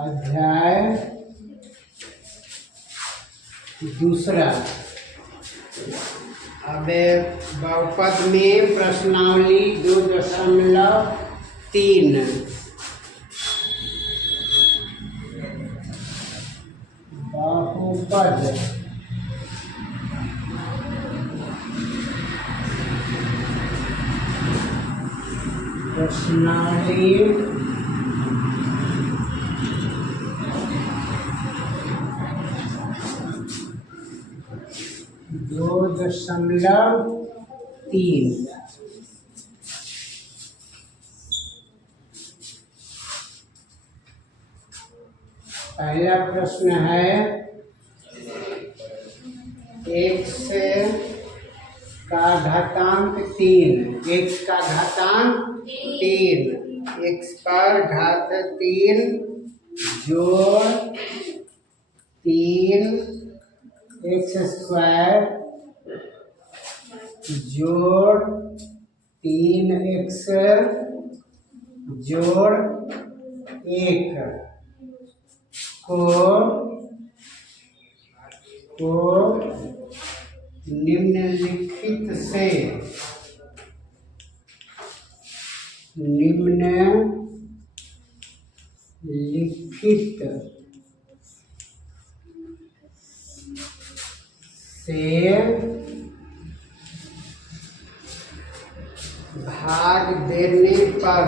अध्याय दूसरा। अब बहुपद में प्रश्नावली 2.3 बहुपद प्रश्नावली 2.3 पहला प्रश्न है x का घातांक 3, x का घातांक 3, x पर घात 3 जोड़ 3 x स्क्वायर जोड़ 3x जोड़ 1 को निम्नलिखित से भाग देने पर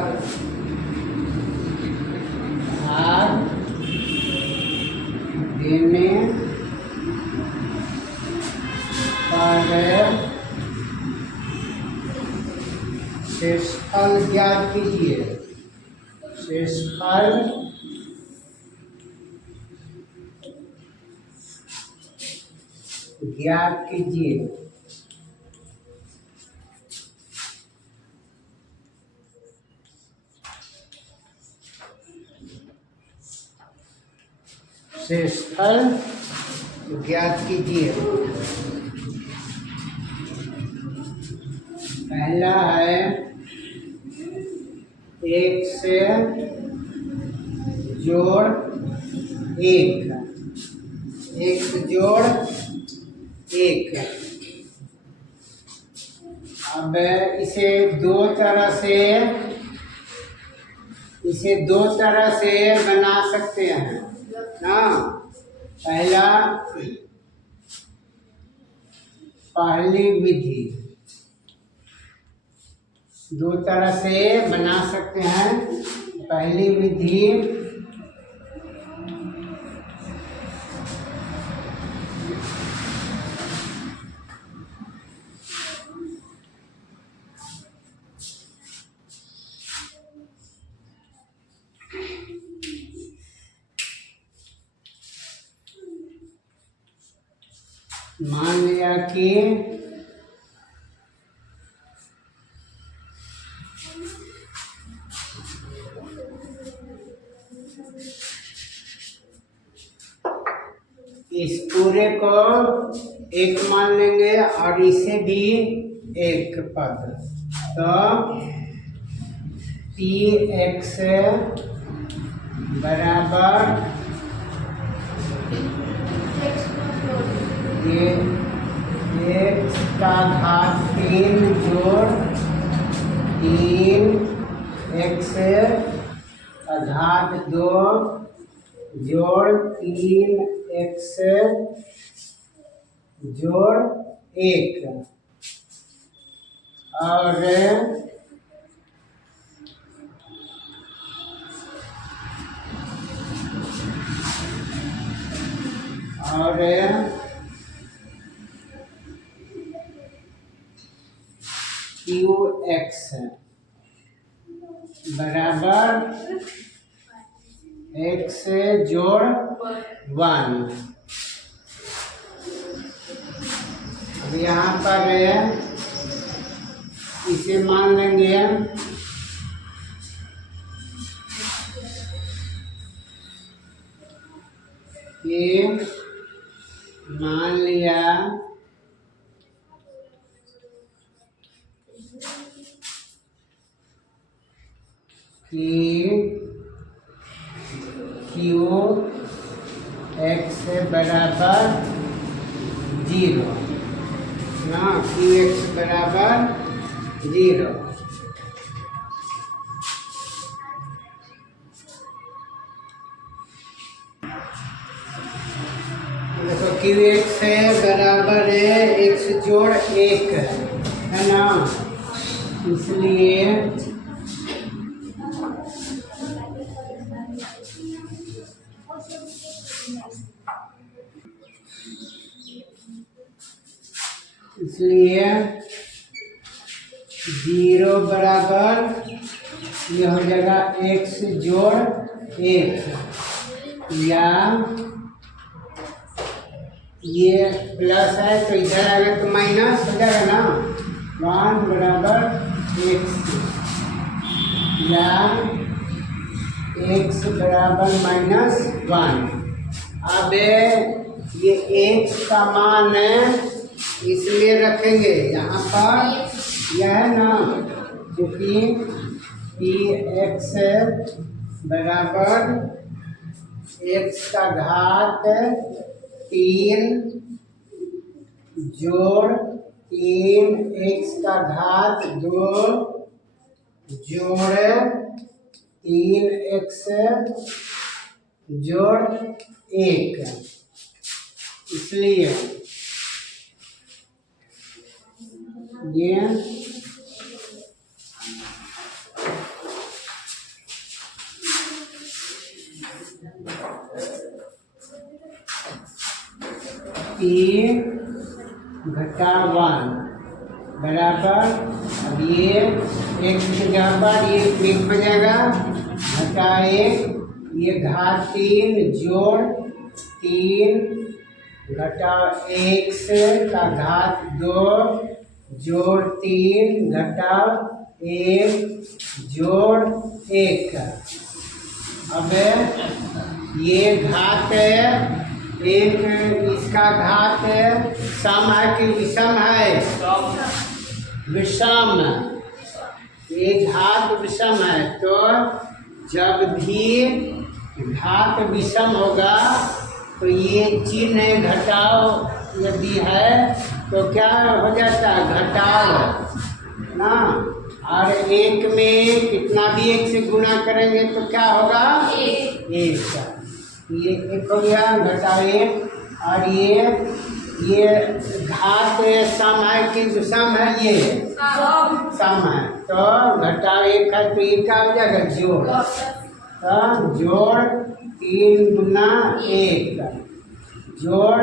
शेषफल ज्ञात कीजिए। शेषफल ज्ञात कीजिए। शेषफल ज्ञात कीजिए। पहला है x जोड़ 1, x जोड़ 1। अब इसे दो तरह से बना सकते हैं ना। पहली विधि दो तरह से बना सकते हैं। पहली विधि मान लिया कि इस पूरे को एक मान लेंगे और इसे भी एक पद, तो px बराबर ये x का घात 3 जोड़ 3x का घात 2 जोड़ 3x जोड़ 1 और qx बराबर x जोड़ 1। अब यहाँ पर इसे मान लेंगे कि मान लिया कि q बराबर 0 ना, QX बराबर 0। देखो QX है बराबर है x जोड़ 1 है ना, इसलिए इसलिए 0 बराबर ये हो जाएगा x जोड़ 1, या ये प्लस है तो इधर आएगा तो माइनस हो जाएगा ना, 1 बराबर x, या x बराबर -1। अब ये x का मान इसलिए रखेंगे यहाँ पर, यह है ना, क्योंकि x बराबर x का घात 3 जोड़ 3 x का घात 2 जोड़ 3x जोड़ 1, इसलिए ये घटा 1 बराबर, अब ये x की जगह पर ये 1 हो जाएगा, घटा 1, ये घात 3 जोड़ 3 घटा x का घात 2 जोड़ 3 घटा 1 जोड़ 1। अब ये घात एक इसका घात सम है कि विषम है? विषम। ये घात विषम है, तो जब भी घात विषम होगा तो ये चिन्ह घटाव यदि है तो क्या हो जाता है? घटाव ना। और एक में कितना भी एक से गुणा करेंगे तो क्या होगा? एक। ये एक हो गया घटा 1। और ये घात सम है कि विषम है? ये सम है, तो घटा 1 है तो ये क्या हो जाएगा? जोड़। तो जोड़ 3 गुना 1 जोड़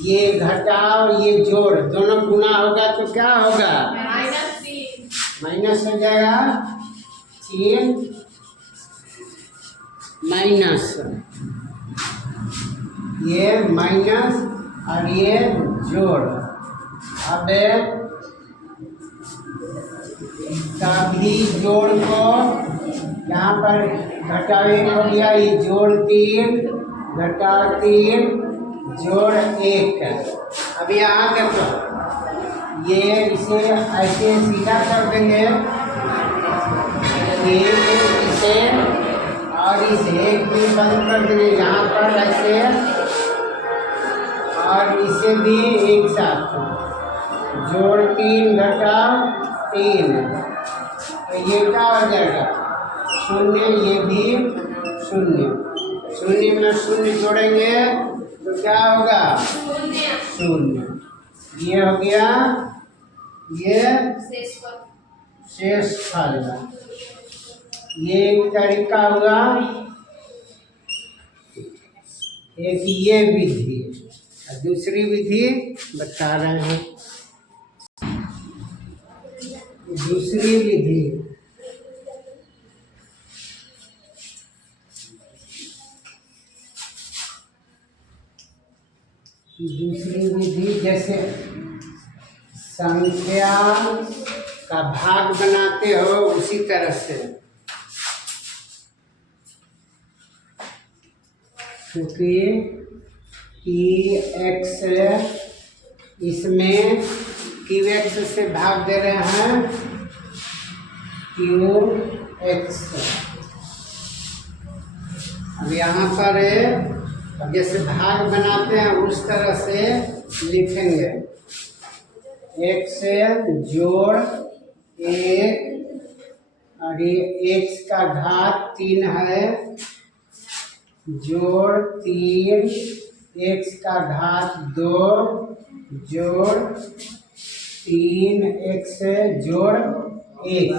ये घटाओ ये जोड़ दोनों गुना होगा तो क्या होगा? माइनस हो जाएगा। 3 माइनस, ये माइनस और ये जोड़। अब सभी जोड़ को यहाँ पर घटा 1 हो गया, ये जोड़ 3 घटा 3 जोड़ 1। अब यहाँ देखो, ये इसे ऐसे सीधा कर देंगे, इसे और इस एक भी बंद कर देंगे यहाँ पर ऐसे, और इसे भी एक साथ जोड़ 3 घटा 3, तो ये क्या हो जाएगा? 0। ये भी 0, 0 में 0 जोड़ेंगे तो क्या होगा? 0। ये हो गया ये शेष फल। ये एक तरीका हुआ, एक ये विधि, दूसरी विधि बता रहे हैं। दूसरी विधि जैसे संख्या का भाग बनाते हो उसी तरह से, क्योंकि x इसमें QX से भाग दे रहे हैं, QX। अब यहाँ पर अब जैसे भाग बनाते हैं उस तरह से लिखेंगे। एक से जोड़ एक, और ये x का घात 3 है, जोड़ 3, x का घात 2 जोड़ 3 x जोड़ 1।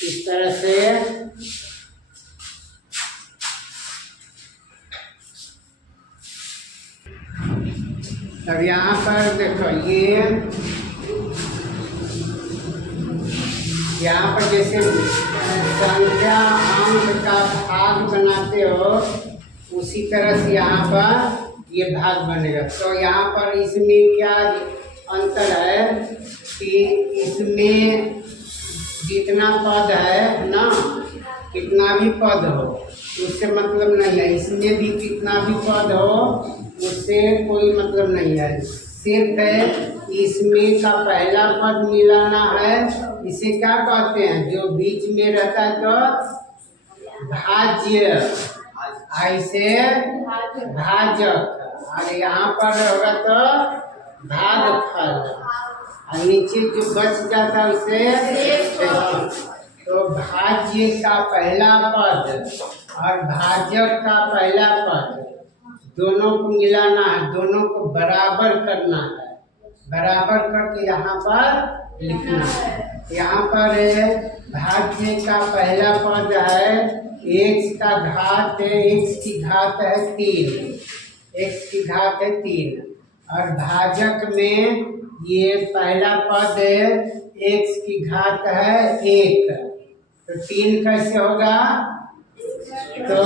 इस तरह से अब यहाँ पर देखो, ये यहाँ पर जैसे संख्या अंक का भाग बनाते हो उसी तरह से यहाँ पर ये भाग बनेगा। तो यहाँ पर इसमें क्या अंतर है कि इसमें जितना पद है ना, कितना भी पद हो उससे मतलब नहीं है, इसमें भी कितना भी पद हो उससे कोई मतलब नहीं है। सिर्फ है इसमें का पहला पद मिलाना है, इसे क्या कहते हैं, जो बीच में रहता है तो भाज्य, ऐसे भाजक, और यहाँ पर होगा तो भागफल, और नीचे जो बच जाता है उसे। तो भाज्य का पहला पद और भाजक का पहला पद दोनों को मिलाना है, दोनों को बराबर करना है, बराबर करके यहाँ पर लिखना है। यहाँ पर भाज्य का पहला पद है x का घात है, x की घात है 3, x की घात है 3, और भाजक में ये पहला पद है x की घात है 1। तो 3 कैसे होगा, तो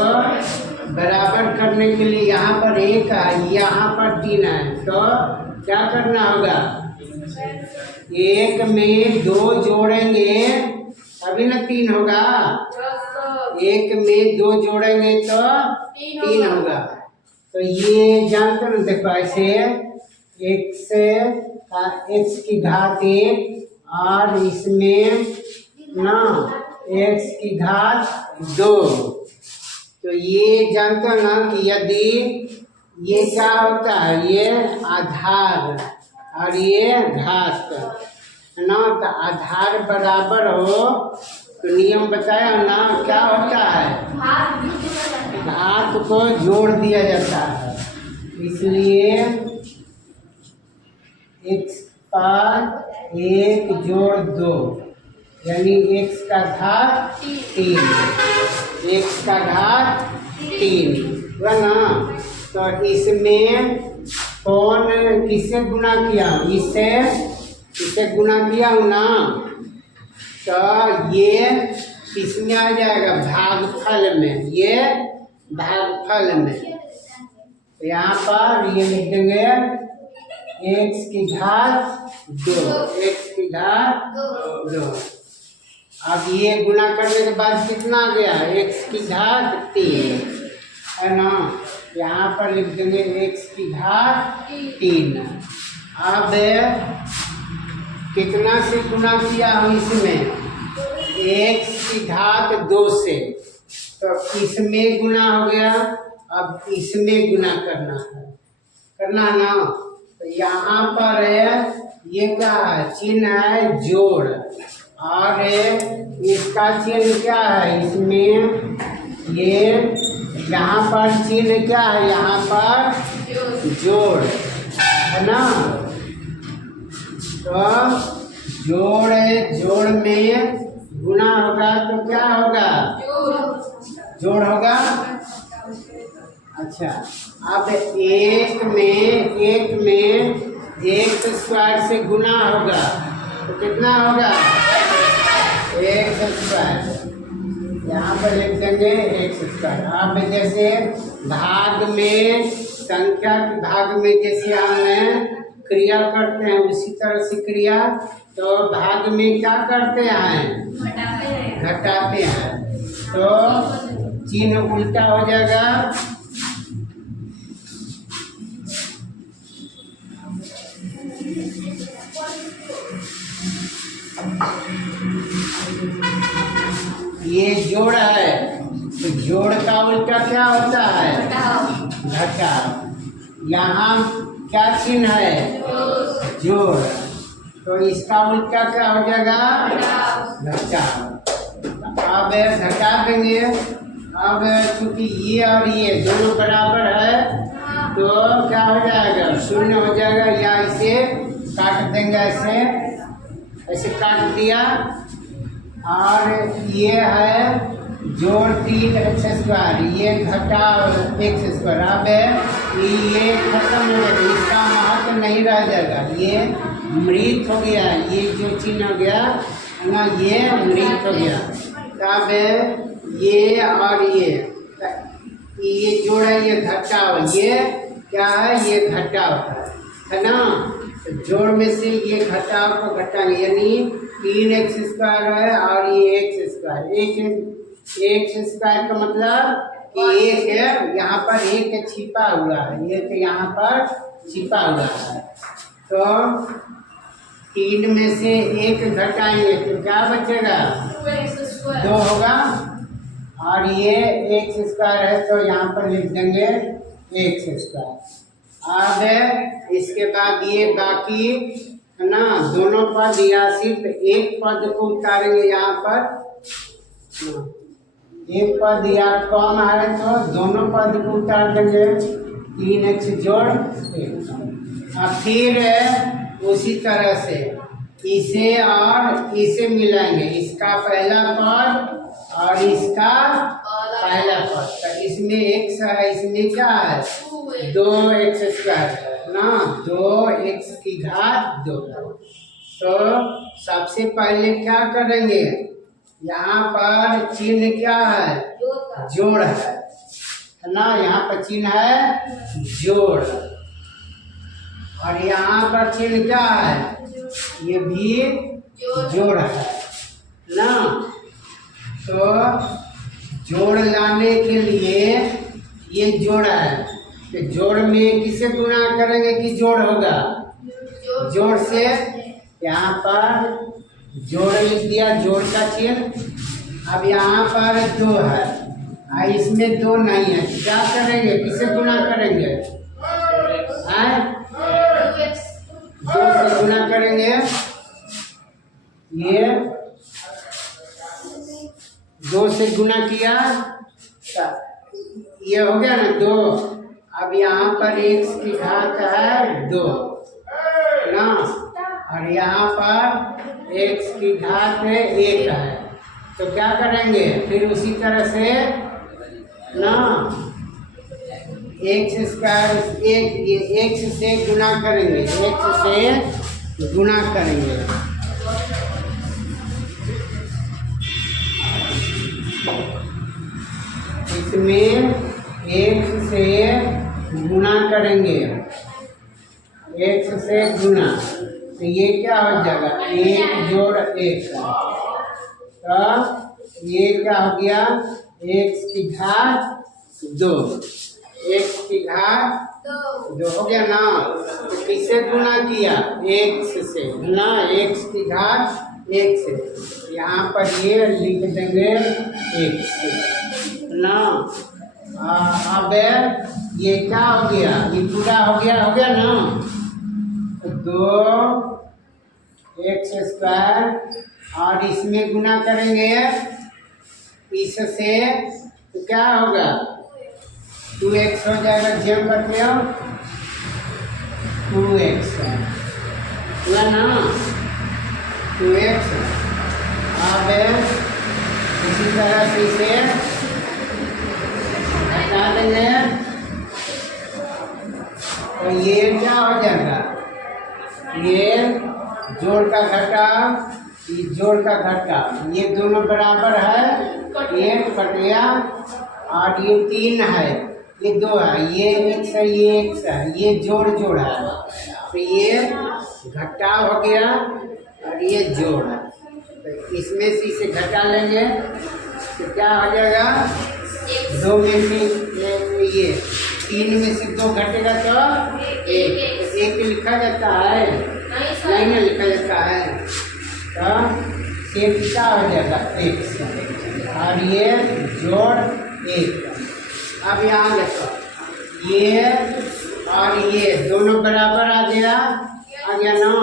बराबर करने के लिए यहाँ पर 1 है, यहाँ पर 3 है, तो क्या करना होगा, 1 में 2 जोड़ेंगे तभी ना 3 होगा, 1 में 2 जोड़ेंगे तो 3 होगा। तो ये जानते हो, देखो ऐसे x की घात 1 और इसमें ना x की घात 2। तो ये जानते हो ना कि यदि ये क्या होता है, ये आधार और ये घात है ना, तो आधार बराबर हो तो नियम बताया ना क्या होता है, घात को जोड़ दिया जाता है। इसलिए x पर 1 जोड़ 2 यानी x का घात 3, x का घात 3 हुआ ना। तो इसमें कौन किससे गुणा किया, इससे गुणा किया हूँ ना, तो ये किसमें आ जाएगा, भागफल में, ये भागफल में। तो यहाँ पर ये लिख देंगे x की घात 2, x की घात 2। अब ये गुणा करने के बाद कितना आ गया, x की घात 3 है ना, यहाँ पर लिख देंगे x की घात 3। अब कितना से गुणा किया हम इसमें, x की घात 2 से, तो इसमें गुणा हो गया, अब इसमें गुणा करना ना। तो यहाँ पर ये क्या है, चिन्ह है जोड़, और इसका चिन्ह क्या है, इसमें ये यहाँ पर चिन्ह क्या है, यहाँ पर जोड़ है ना। तो जोड़ में गुणा होगा तो क्या होगा, जोड़ होगा। अच्छा, अब एक में एक स्क्वायर से गुणा होगा तो कितना होगा, x स्क्वायर, यहाँ पर लिख देंगे x स्क्वायर। अब जैसे भाग में, संख्या के भाग में जैसे हम क्रिया करते हैं उसी तरह से क्रिया, तो भाग में क्या करते हैं, घटाते हैं, तो चिन्ह उल्टा हो जाएगा। ये जोड़ है, तो जोड़ का उल्टा क्या होता है, घटाव। यहाँ क्या चिन्ह है? जोड़। तो इसका उल्टा क्या हो जाएगा? घटाव। अब घटा देंगे। अब चूंकि ये और ये दोनों बराबर है तो क्या हो जाएगा? शून्य हो जाएगा, या इसे काट देंगे, ऐसे काट दिया। और ये है जोड़ 3x², ये घटाव x²। अब ये खत्म हो गया, इसका महत्व नहीं रह जाएगा, ये मृत हो गया। ये जो चिन्ह हो गया ना, ये मृत हो गया। तब ये और ये जोड़ है, ये घटाव। ये क्या है? ये घटाव है ना। तो जोड़ में से ये घटाव को घटाएंगे, यानी 3x² है और ये x²। x² का मतलब कि एक है, यहाँ पर एक छिपा हुआ है, एक यहाँ पर छिपा हुआ है। तो 3 में से 1 घटाएंगे तो क्या बचेगा? 2 होगा। और ये x² है तो यहाँ पर लिख देंगे x²। अब इसके बाद ये बाकी है ना, दोनों पद, या सिर्फ एक पद को उतारेंगे यहाँ पर। एक पद या कम है तो दोनों पद को उतार देंगे। 3x जोड़ 1। अब फिर उसी तरह से इसे और इसे मिलाएंगे, इसका पहला पद और इसका पहला पद। तो इसमें x है, इसमें क्या है? 2x² है ना, 2x⁻²। तो सबसे पहले क्या करेंगे? यहाँ पर चिन्ह क्या है? जोड़ है ना, यहाँ पर चिन्ह है जोड़। और यहाँ पर चिन्ह क्या है? ये भी जोड़ है ना। तो जोड़ लाने के लिए ये जोड़ है, तो जोड़ में किसे गुणा करेंगे कि जोड़ होगा? जोड़ से। यहाँ पर जोड़ लिख दिया, जोड़ का चिन्ह। अब यहाँ पर 2 है और इसमें 2 नहीं है, क्या करेंगे? किसे गुणा करेंगे? 2 से गुणा करेंगे। ये 2 से गुणा किया, ये हो गया ना 2। अब यहाँ पर x⁻² है 2 ना, और यहाँ पर x⁻1 है। तो क्या करेंगे? फिर उसी तरह से ना, x से गुणा करेंगे, x से गुणा करेंगे। इसमें x से गुणा करेंगे, x से गुणा, तो ये क्या हो जाएगा? 1 जोड़ 1। तो ये क्या हो गया? x⁻2। x⁻2 हो गया ना। तो किससे गुणा किया? x से ना, x⁻1 से। यहाँ पर ये लिख देंगे x ना। अब ये क्या हो गया? ये पूरा हो गया ना। 2x² और इसमें गुना करेंगे इससे, तो क्या होगा? 2x हो जाएगा। जेब करते हो 2x हुआ ना, 2x। अब इसी तरह से इसे हटा देंगे, तो ये क्या हो जाएगा? ये जोड़ का घटाव, ये जोड़ का घटाव, ये दोनों बराबर है, 1 कट गया। और ये 3 है, ये 2 है, ये x है, ये x है, ये जोड़ है। तो ये घटाव हो गया और ये जोड़ है। तो इसमें से इसे घटा लेंगे तो क्या हो जाएगा? 2 में से ये 3 में से 2 घटेगा तो 1 लिखा जाता है, नहीं ना लिखा जाता है। तो ये क्या हो जाएगा? x और ये जोड़ 1। अब यहाँ देखो, ये और ये दोनों बराबर आ गया ना।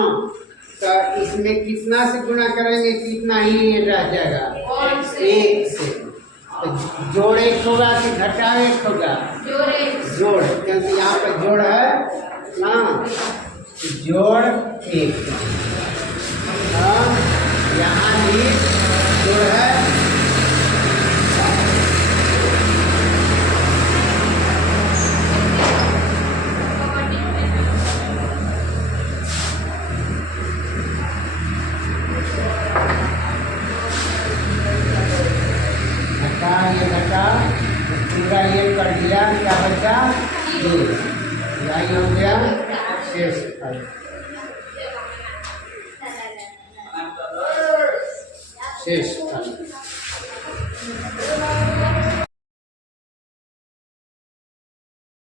तो इसमें कितना से गुणा करेंगे कितना ही ये रह जाएगा, 1 से। तो जोड़ 1 होगा कि घटाव 1 होगा, जोड़, क्योंकि यहाँ पर जोड़ है ना, जोड़ 1। यहाँ भी जोड़ है, ये घटा पूरा ये कर दिया, क्या बचा, ये यही हो गया शेष फल। शेष